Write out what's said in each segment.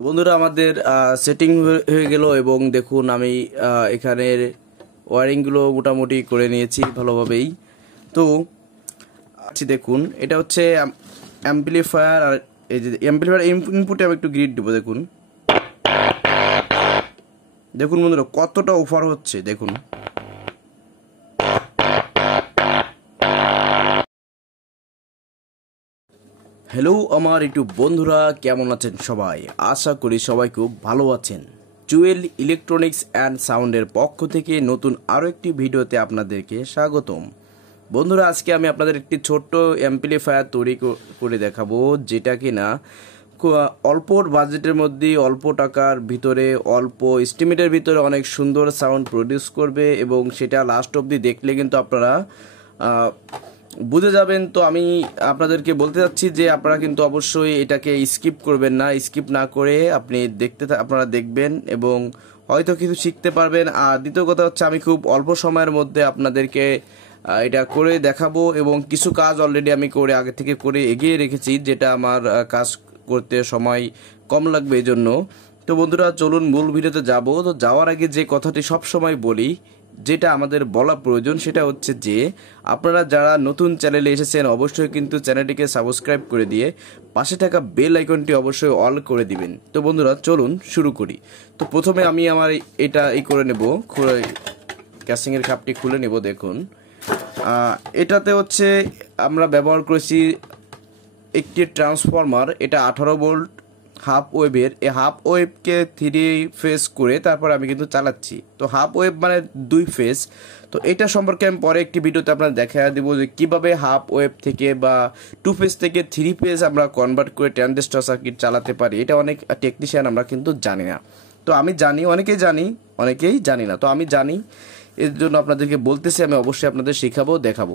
বন্ধুরা আমাদের সেটিং হয়ে গেল এবং দেখুন আমি এখানের ওয়্যারিংগুলো মোটামুটি করে নিয়েছি ভালোভাবেই। তো দেখুন এটা হচ্ছে অ্যাম্পলিফায়ার, আর এই যে অ্যাম্পলিফায়ার ইনপুটে আমি একটু গ্রিড দেবো। দেখুন দেখুন বন্ধুরা কতটা অফার হচ্ছে দেখুন। হ্যালো আমার ইউটিউব বন্ধুরা, কেমন আছেন সবাই? আশা করি সবাই খুব ভালো আছেন। জুয়েল ইলেকট্রনিক্স অ্যান্ড সাউন্ডের পক্ষ থেকে নতুন আরও একটি ভিডিওতে আপনাদেরকে স্বাগতম। বন্ধুরা আজকে আমি আপনাদের একটি ছোট্ট অ্যাম্পলিফায়ার তৈরি করে দেখাবো, যেটা কিনা অল্প বাজেটের মধ্যে অল্প টাকার ভিতরে অল্প এস্টিমেটের ভিতরে অনেক সুন্দর সাউন্ড প্রডিউস করবে এবং সেটা লাস্ট অবধি দেখলে কিন্তু আপনারা বুঝে যাবেন। তো আমি আপনাদেরকে বলতে চাচ্ছি যে আপনারা কিন্তু অবশ্যই এটাকে স্কিপ করবেন না। স্কিপ না করে আপনি আপনারা দেখবেন এবং হয়তো কিছু শিখতে পারবেন। আর দ্বিতীয় কথা হচ্ছে আমি খুব অল্প সময়ের মধ্যে আপনাদেরকে এটা করে দেখাবো এবং কিছু কাজ অলরেডি আমি আগে থেকে করে এগিয়ে রেখেছি, যেটা আমার কাজ করতে সময় কম লাগবে এই জন্য। তো বন্ধুরা চলুন মূল ভিডিওতে যাব। তো যাওয়ার আগে যে কথাটি সব সময় বলি, যেটা আমাদের বলা প্রয়োজন, সেটা হচ্ছে যে আপনারা যারা নতুন চ্যানেলে এসেছেন অবশ্যই কিন্তু চ্যানেলটিকে সাবস্ক্রাইব করে দিয়ে পাশে থাকা বেল আইকনটি অবশ্যই অল করে দিবেন। তো বন্ধুরা চলুন শুরু করি। তো প্রথমে আমি আমার এটা করে নেব, ক্যাসিংয়ের কাপটি খুলে নেব। দেখুন এটাতে হচ্ছে আমরা ব্যবহার করেছি একটি ট্রান্সফরমার। এটা 18 ভোল্ট হাফ ওয়েভের। এই হাফ ওয়েভকে 3 ফেজ করে তারপর আমি কিন্তু চালাচ্ছি। তো হাফ ওয়েভ মানে 2 ফেজ। তো এটা সম্পর্কে আমি পরে একটি ভিডিওতে আপনার দেখা দেবো যে কীভাবে হাফ ওয়েভ থেকে বা 2 ফেজ থেকে 3 ফেজ আমরা কনভার্ট করে ট্রানজিস্টর সার্কিট চালাতে পারি। এটা অনেক টেকনিশিয়ান আমরা কিন্তু জানি না। তো আমি জানি, অনেকেই জানি না। তো আমি জানি, এর জন্য আপনাদেরকে বলতেছি, আমি অবশ্যই আপনাদের শেখাবো, দেখাবো।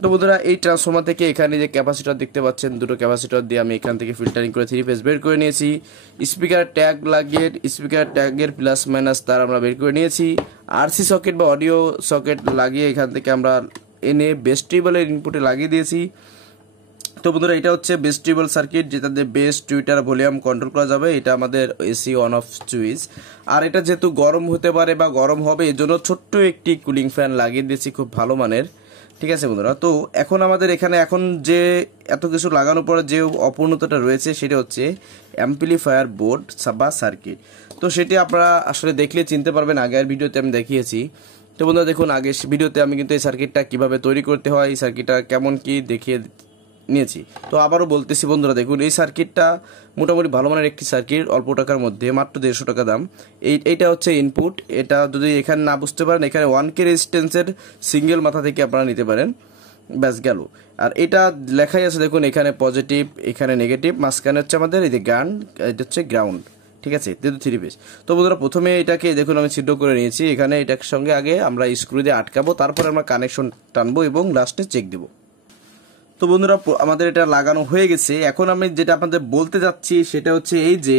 তো বন্ধুরা এই ট্রান্সফরমার থেকে এখানে যে ক্যাপাসিটর দেখতে পাচ্ছেন, দুটো ক্যাপাসিটর দিয়ে আমি এখান থেকে ফিল্টারিং করে 3 ফেজ বের করে নিয়েছি। স্পিকার ট্যাগের প্লাস মাইনাস তার আমরা বের করে নিয়েছি। আরসি সকেট বা অডিও সকেট লাগিয়ে এখান থেকে আমরা এনে ভেস্টিবলের ইনপুটে লাগিয়ে দিয়েছি। তো বন্ধুরা এটা হচ্ছে ভেস্টিবল সার্কিট, যেটাতে বেস টুইটার ভলিউম কন্ট্রোল করা যাবে। এটা আমাদের এসি অন অফ সুইচ। আর এটা যেহেতু গরম হতে পারে বা গরম হবে, এর জন্য ছোট্ট একটি কুলিং ফ্যান লাগিয়ে দিয়েছি, খুব ভালো মানের। ঠিক আছে বন্ধুরা, তো এখন আমাদের এখানে যে এত কিছু লাগানোর পরে যে অপূর্ণতাটা রয়েছে সেটা হচ্ছে অ্যাম্পলিফায়ার বোর্ড বা সার্কিট। তো সেটি আপনারা আসলে দেখলে চিনতে পারবেন, আগের ভিডিওতে আমি দেখিয়েছি। তো বন্ধুরা দেখুন আগের ভিডিওতে আমি কিন্তু এই সার্কিটটা কীভাবে তৈরি করতে হয়, এই সার্কিটটা কেমন কি দেখিয়ে নিয়েছি। তো আবারও বলতেছি বন্ধুরা, দেখুন এই সার্কিটটা মোটামুটি ভালো মানের একটি সার্কিট, অল্প টাকার মধ্যে, মাত্র 150 টাকা দাম। এইটা হচ্ছে ইনপুট। এটা যদি এখানে না বুঝতে পারেন, এখানে 1K রেজিস্ট্যান্সের সিঙ্গেল মাথা থেকে আপনারা নিতে পারেন, ব্যাস গেল। আর এটা লেখাই আছে দেখুন, এখানে পজিটিভ, এখানে নেগেটিভ, মাঝখানে হচ্ছে আমাদের এই যে এটা হচ্ছে গ্রাউন্ড। ঠিক আছে, 3 ফেজ। তো বন্ধুরা প্রথমে এটাকে দেখুন আমি ছিদ্র করে নিয়েছি। এখানে এটার সঙ্গে আগে আমরা স্ক্রু দিয়ে আটকাবো, তারপরে আমরা কানেকশন টানবো এবং লাস্টে চেক দেবো। তো বন্ধুরা আমাদের এটা লাগানো হয়ে গেছে। এখন আমি যেটা আপনাদের বলতে যাচ্ছি সেটা হচ্ছে এই যে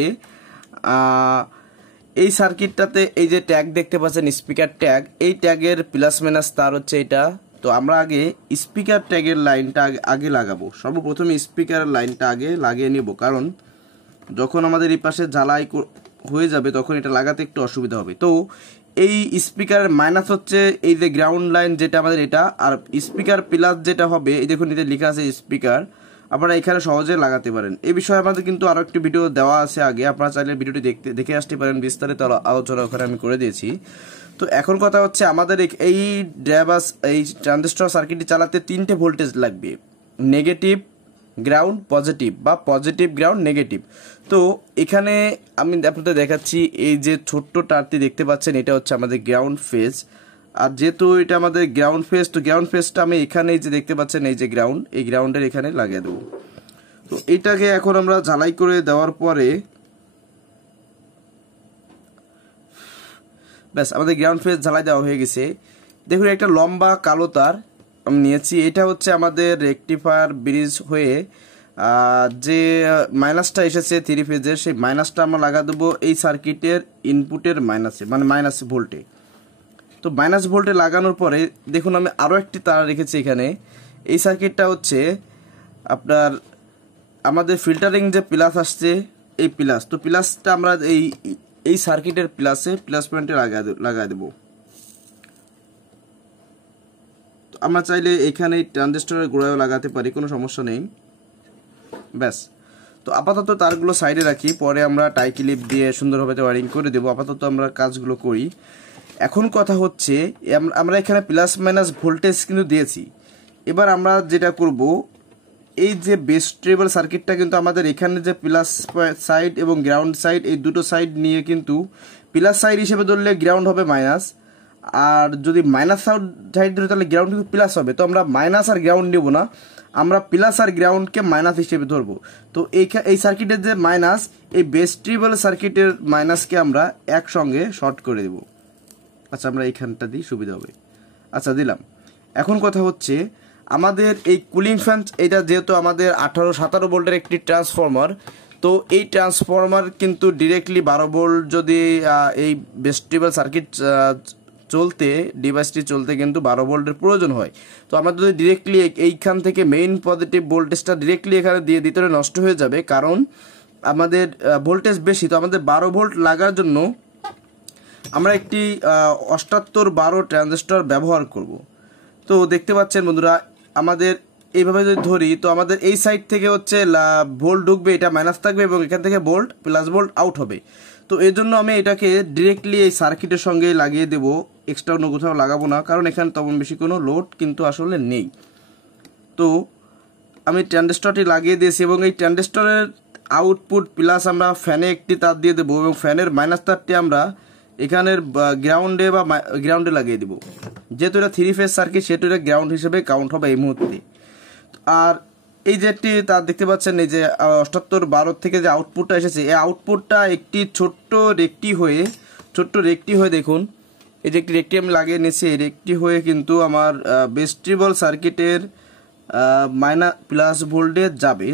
এই সার্কিটটাতে এই যে ট্যাগ দেখতে পাচ্ছেন, স্পিকার ট্যাগ, এই ট্যাগের প্লাস মাইনাস তার হচ্ছে এটা। তো আমরা আগে স্পিকার ট্যাগের লাইনটা আগে লাগাবো। সর্বপ্রথম স্পিকারের লাইনটা আগে লাগিয়ে নিব, কারণ যখন আমাদের এই পাশে জ্বালাই হয়ে যাবে তখন এটা লাগাতে একটু অসুবিধা হবে। তো এই স্পিকারের মাইনাস হচ্ছে এই যে গ্রাউন্ড লাইন, যেটা আমাদের এটা, আর স্পিকার প্লাস যেটা হবে এই দেখুন এতে লেখা আছে স্পিকার, আপনারা এখানে সহজে লাগাতে পারেন। এই বিষয়ে আমাদের কিন্তু আরো একটি ভিডিও দেওয়া আছে আগে, আপনারা চাইলে ভিডিওটি দেখে আসতে পারেন, বিস্তারিত আলোচনা ওখানে আমি করে দিয়েছি। তো এখন কথা হচ্ছে আমাদের এই এই ট্রানজিস্টর সার্কিটটি চালাতে 3টে ভোল্টেজ লাগবে, নেগেটিভ, গ্রাউন্ড, পজিটিভ, বা পজিটিভ গ্রাউন্ড নেগেটিভ। তো এখানে আমি আপনাদের দেখাচ্ছি, এই যে ছোট্ট তারটি দেখতে পাচ্ছেন এটা হচ্ছে আমাদের গ্রাউন্ড ফেজ। আর যেহেতু এটা আমাদের গ্রাউন্ড ফেজ, তো গ্রাউন্ড ফেজটা আমি এখানে যে দেখতে পাচ্ছেন এই যে গ্রাউন্ড, এই গ্রাউন্ডের এখানে লাগিয়ে দেবো। তো এটাকে এখন আমরা ঝালাই করে দেওয়ার পরে ব্যাস আমাদের গ্রাউন্ড ফেজ ঝালাই দেওয়া হয়ে গেছে। দেখুন একটা লম্বা কালো তার আমি নিয়েছি, এটা হচ্ছে আমাদের রেকটিফায়ার ব্রিজ হয়ে যে মাইনাসটা এসেছে 3 ফেজের, সেই মাইনাসটা আমরা লাগা দেবো এই সার্কিটের ইনপুটের মাইনাসে, মানে মাইনাস ভোল্টে। তো মাইনাস ভোল্টে লাগানোর পরে দেখুন আমি আরও একটি তার রেখেছি এখানে। এই সার্কিটটা হচ্ছে আপনার আমাদের ফিল্টারিং যে প্লাস আসছে এই প্লাস, তো প্লাসটা আমরা এই সার্কিটের প্লাসে প্লাস পয়েন্টে লাগাই দেব। তো আমরা চাইলে এখানে ট্রানজিস্টরের গোড়ায়ও লাগাতে পারি, কোনো সমস্যা নেই। ব্যাস, তো আপাতত তারগুলো সাইডে রাখি, পরে আমরা টাই ক্লিপ দিয়ে সুন্দরভাবে ওয়ারিং করে দেবো। আপাতত আমরা কাজগুলো করি। এখন কথা হচ্ছে আমরা এখানে প্লাস মাইনাস ভোল্টেজ কিন্তু দিয়েছি। এবার আমরা যেটা করব, এই যে বেস ট্রেবল সার্কিটটা কিন্তু আমাদের এখানে যে প্লাস সাইড এবং গ্রাউন্ড সাইড, এই দুটো সাইড নিয়ে কিন্তু প্লাস সাইড হিসেবে ধরলে গ্রাউন্ড হবে মাইনাস, আর যদি মাইনাস সাইড ধরে তাহলে গ্রাউন্ড কিন্তু প্লাস হবে। তো আমরা মাইনাস আর গ্রাউন্ড নেব না, আমরা প্লাস আর গ্রাউন্ডকে মাইনাস হিসেবে ধরবো। তো এই সার্কিটের যে মাইনাস, এই বেস ট্রেবল সার্কিটের মাইনাসকে আমরা একসঙ্গে শর্ট করে দেব। আচ্ছা, আমরা এইখানটা দিই, সুবিধা হবে। আচ্ছা, দিলাম। এখন কথা হচ্ছে আমাদের এই কুলিং ফ্যান, এটা যেহেতু আমাদের 18-17 ভোল্টের একটি ট্রান্সফরমার, তো এই ট্রান্সফরমার কিন্তু ডিরেক্টলি 12 ভোল্ট যদি এই ভেস্টিবল সার্কিট ডিভাইসটি চলতে কিন্তু 12 ভোল্টের প্রয়োজন হয়। তো আমরা যদি ডিরেক্টলি এইখান থেকে মেইন পজিটিভ ভোল্টেজটা ডিরেক্টলি এখানে দিয়ে দিতে নষ্ট হয়ে যাবে, কারণ আমাদের ভোল্টেজ বেশি। তো আমাদের 12 ভোল্ট লাগার জন্য আমরা একটি 78-12 ট্রানজিস্টর ব্যবহার করব। তো দেখতে পাচ্ছেন বন্ধুরা, আমাদের এইভাবে যদি ধরি, তো আমাদের এই সাইড থেকে হচ্ছে ভোল্ট ঢুকবে, এটা মাইনাস থাকবে, এবং এখান থেকে ভোল্ট প্লাস ভোল্ট আউট হবে। তো এই জন্য আমি এটাকে ডিরেক্টলি এই সার্কিটের সঙ্গে লাগিয়ে দেব, এক্সট্রা অন্য কোথাও লাগাবো না, কারণ এখানে তেমন বেশি কোনো লোড কিন্তু আসলে নেই। তো আমি ট্রানজিস্টরটি লাগিয়ে দিয়েছি, এবং এই ট্রানজিস্টরের আউটপুট প্লাস আমরা ফ্যানে একটি তার দিয়ে দেবো, এবং ফ্যানের মাইনাস তারটি আমরা এখানের গ্রাউন্ডে বা গ্রাউন্ডে লাগিয়ে দেবো। যেহেতু এটা 3 ফেজ সার্কিট, সেহেতু এটা গ্রাউন্ড হিসেবে কাউন্ট হবে এই মুহূর্তে। আর এই যে একটি তার দেখতে পাচ্ছেন, এই যে 78-12 থেকে যে আউটপুটটা এসেছে, এই আউটপুটটা একটি ছোট্ট রেকটি হয়ে দেখুন, এই যে একটি রেকটি আমি লাগিয়ে নিয়েছি, এই রেকটি হয়ে কিন্তু আমার ভেস্টিবল সার্কিটের মাইনাস প্লাস ভোল্টেজ যাবে।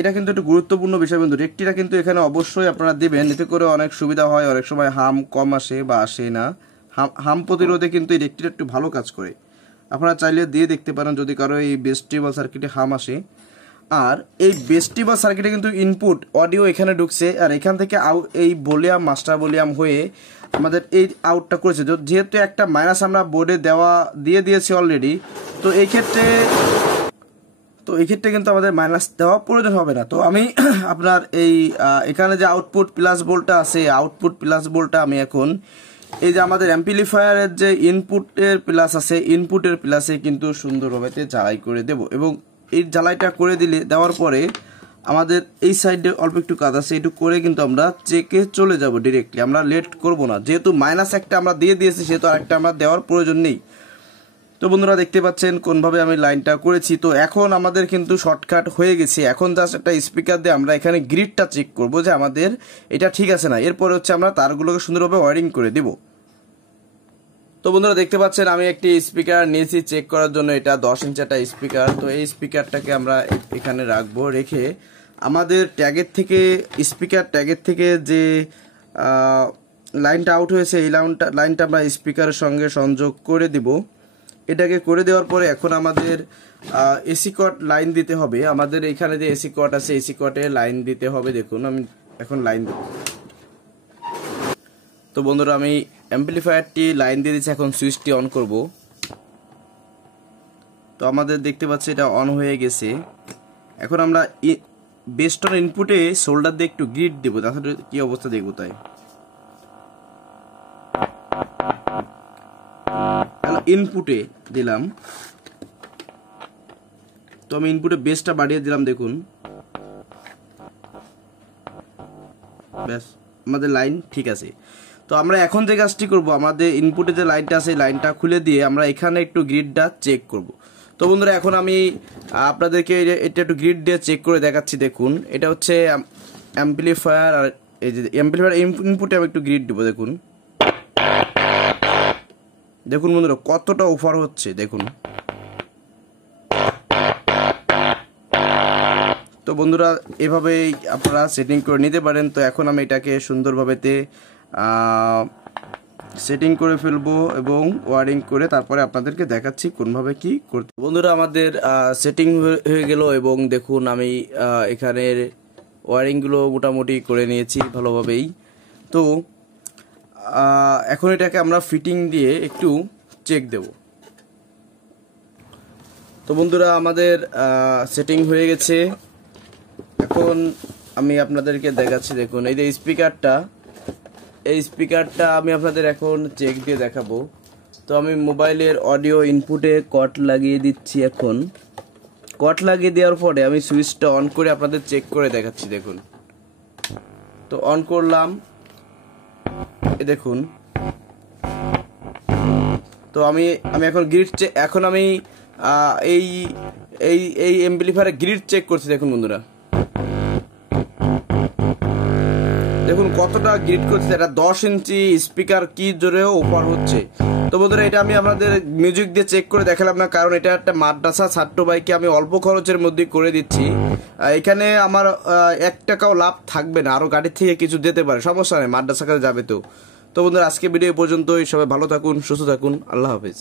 এটা কিন্তু একটু গুরুত্বপূর্ণ বিষয় বন্ধু, রেকটিটা কিন্তু এখানে অবশ্যই আপনারা দেবেন, এতে করে অনেক সুবিধা হয়। অনেক সময় হাম কম আসে বা আসে না, হাম প্রতিরোধে কিন্তু এই রেকটিটা একটু ভালো কাজ করে। আপনারা চাইলে দিয়ে দেখতে পারেন যদি কারো এই ভেস্টিবল সার্কিটে হাম আসে। আর এই ভেস্টিবল সার্কিটে কিন্তু ইনপুট অডিও এখানে ঢুকছে, আর এখান থেকে এই ভলিউম মাস্টার ভলিউম হয়ে আমাদের এই আউটটা করেছে। যেহেতু একটা মাইনাস আমরা বোর্ডে দিয়ে দিয়েছি অলরেডি, তো এই ক্ষেত্রে কিন্তু আমাদের মাইনাস দেওয়া প্রয়োজন হবে না। তো আমি আপনার এখানে যে আউটপুট প্লাস ভোল্টটা আছে, আউটপুট প্লাস ভোল্টটা আমি এখন এই যে আমাদের অ্যাম্পলিফায়ারের যে ইনপুটের প্লাস আছে, ইনপুটের প্লাসে কিন্তু সুন্দরভাবে জ্বালাই করে দেব। এবং এই জ্বালাইটা করে দেওয়ার পরে আমাদের এই সাইডে অল্প একটু কাজ আছে, একটু করে কিন্তু আমরা চেকে চলে যাব ডিরেক্টলি, আমরা লেট করব না। যেহেতু মাইনাস একটা আমরা দিয়ে দিয়েছি, সেহেতু আরেকটা আমরা দেওয়ার প্রয়োজন নেই। তো বন্ধুরা দেখতে পাচ্ছেন কোনভাবে আমি লাইনটা করেছি। তো এখন আমাদের কিন্তু শর্টকাট হয়ে গেছে। এখন জাস্ট একটা স্পিকার দিয়ে আমরা এখানে গ্রিডটা চেক করব যে আমাদের এটা ঠিক আছে না। এরপরে হচ্ছে আমরা তারগুলোকে সুন্দরভাবে ওয়্যারিং করে দেব। তো বন্ধুরা দেখতে পাচ্ছেন আমি একটি স্পিকার নিয়েছি চেক করার জন্য, এটা 10 ইঞ্চি একটা স্পিকার। তো এই স্পিকারটাকে আমরা এখানে রাখবো, রেখে আমাদের স্পিকার ট্যাগের থেকে যে লাইনটা আউট হয়েছে, এই লাইনটা আমরা স্পিকারের সঙ্গে সংযোগ করে দিব। এটাকে করে দেওয়ার পরে এখন আমাদের এসি কট লাইন দিতে হবে। আমাদের এখানে যে এসি কট আছে, এসি কটে লাইন দিতে হবে। দেখুন আমি এখন লাইন দেব। তো বন্ধুরা আমি অ্যাম্পলিফায়ারটি লাইন দিয়ে দিচ্ছি, এখন সুইচটি অন করব। তো আমাদের দেখতে পাচ্ছি এটা অন হয়ে গেছে। এখন আমরা বেস্টন ইনপুটে শোল্ডার দিয়ে একটু গ্রিড দেবো, তাহলে কি অবস্থা দেখবো। তাই ইনপুটে দিলাম, তো আমি ইনপুটে বেসটা বাড়িয়ে দিলাম। দেখুন ব্যাস, আমাদের লাইন ঠিক আছে। তো আমরা এখন যে কাজটি করব, আমাদের ইনপুটে যে লাইনটা আছে, লাইনটা খুলে দিয়ে আমরা এখানে একটু গ্রিডটা চেক করব। তো বন্ধুরা এখন আমি আপনাদেরকে এটা একটু গ্রিড দিয়ে চেক করে দেখাচ্ছি। দেখুন এটা হচ্ছে অ্যাম্পলিফায়ার, আর এই যে অ্যাম্পলিফায়ার ইনপুটে আমি একটু গ্রিড দেবো। দেখুন বন্ধুরা কতটা অফার হচ্ছে দেখুন। তো বন্ধুরা এভাবেই আপনারা সেটিং করে নিতে পারেন। তো এখন আমি এটাকে সুন্দরভাবে সেটিং করে ফেলবো এবং ওয়ারিং করে তারপরে আপনাদেরকে দেখাচ্ছি কোনভাবে কি করতে। বন্ধুরা আমাদের সেটিং হয়ে গেল, এবং দেখুন আমি এখানের ওয়ারিংগুলো মোটামুটি করে নিয়েছি ভালোভাবেই। তো এখন এটাকে আমরা ফিটিং দিয়ে একটু চেক দেব। তো বন্ধুরা, আমাদের সেটিং হয়ে গেছে। এখন আমি আপনাদেরকে দেখাচ্ছি, দেখুন এই যে স্পিকারটা আমি আপনাদের এখন চেক দিয়ে দেখাবো। তো আমি মোবাইলের অডিও ইনপুটে কট লাগিয়ে দিচ্ছি। এখন কট লাগিয়ে দেওয়ার পরে আমি সুইচটা অন করে আপনাদের চেক করে দেখাচ্ছি। দেখুন, তো অন করলাম, দেখুন। তো আমি এখন গ্রিড এখন আমি এই এই এই অ্যাম্পলিফায়ারে গ্রিড চেক করছি। দেখুন বন্ধুরা, দেখুন কতটা গ্রিড করছে। এটা 10 ইঞ্চি স্পিকার কি জোরেও ওপার হচ্ছে। তো বন্ধুরা, এটা আমি আপনাদের মিউজিক দিয়ে চেক করে দেখালাম না, কারণ এটা একটা মাদ্রাসা ছাত্র ভাইকে আমি অল্প খরচের মধ্যে করে দিচ্ছি। এখানে আমার 1 টাকাও লাভ থাকবে না, আরো গাড়ির থেকে কিছু দিতে পারে, সমস্যা নেই, মাদ্রাসা কাছে যাবে। তো বন্ধুরা, আজকে ভিডিও পর্যন্তই। সবাই ভালো থাকুন, সুস্থ থাকুন, আল্লাহ হাফেজ।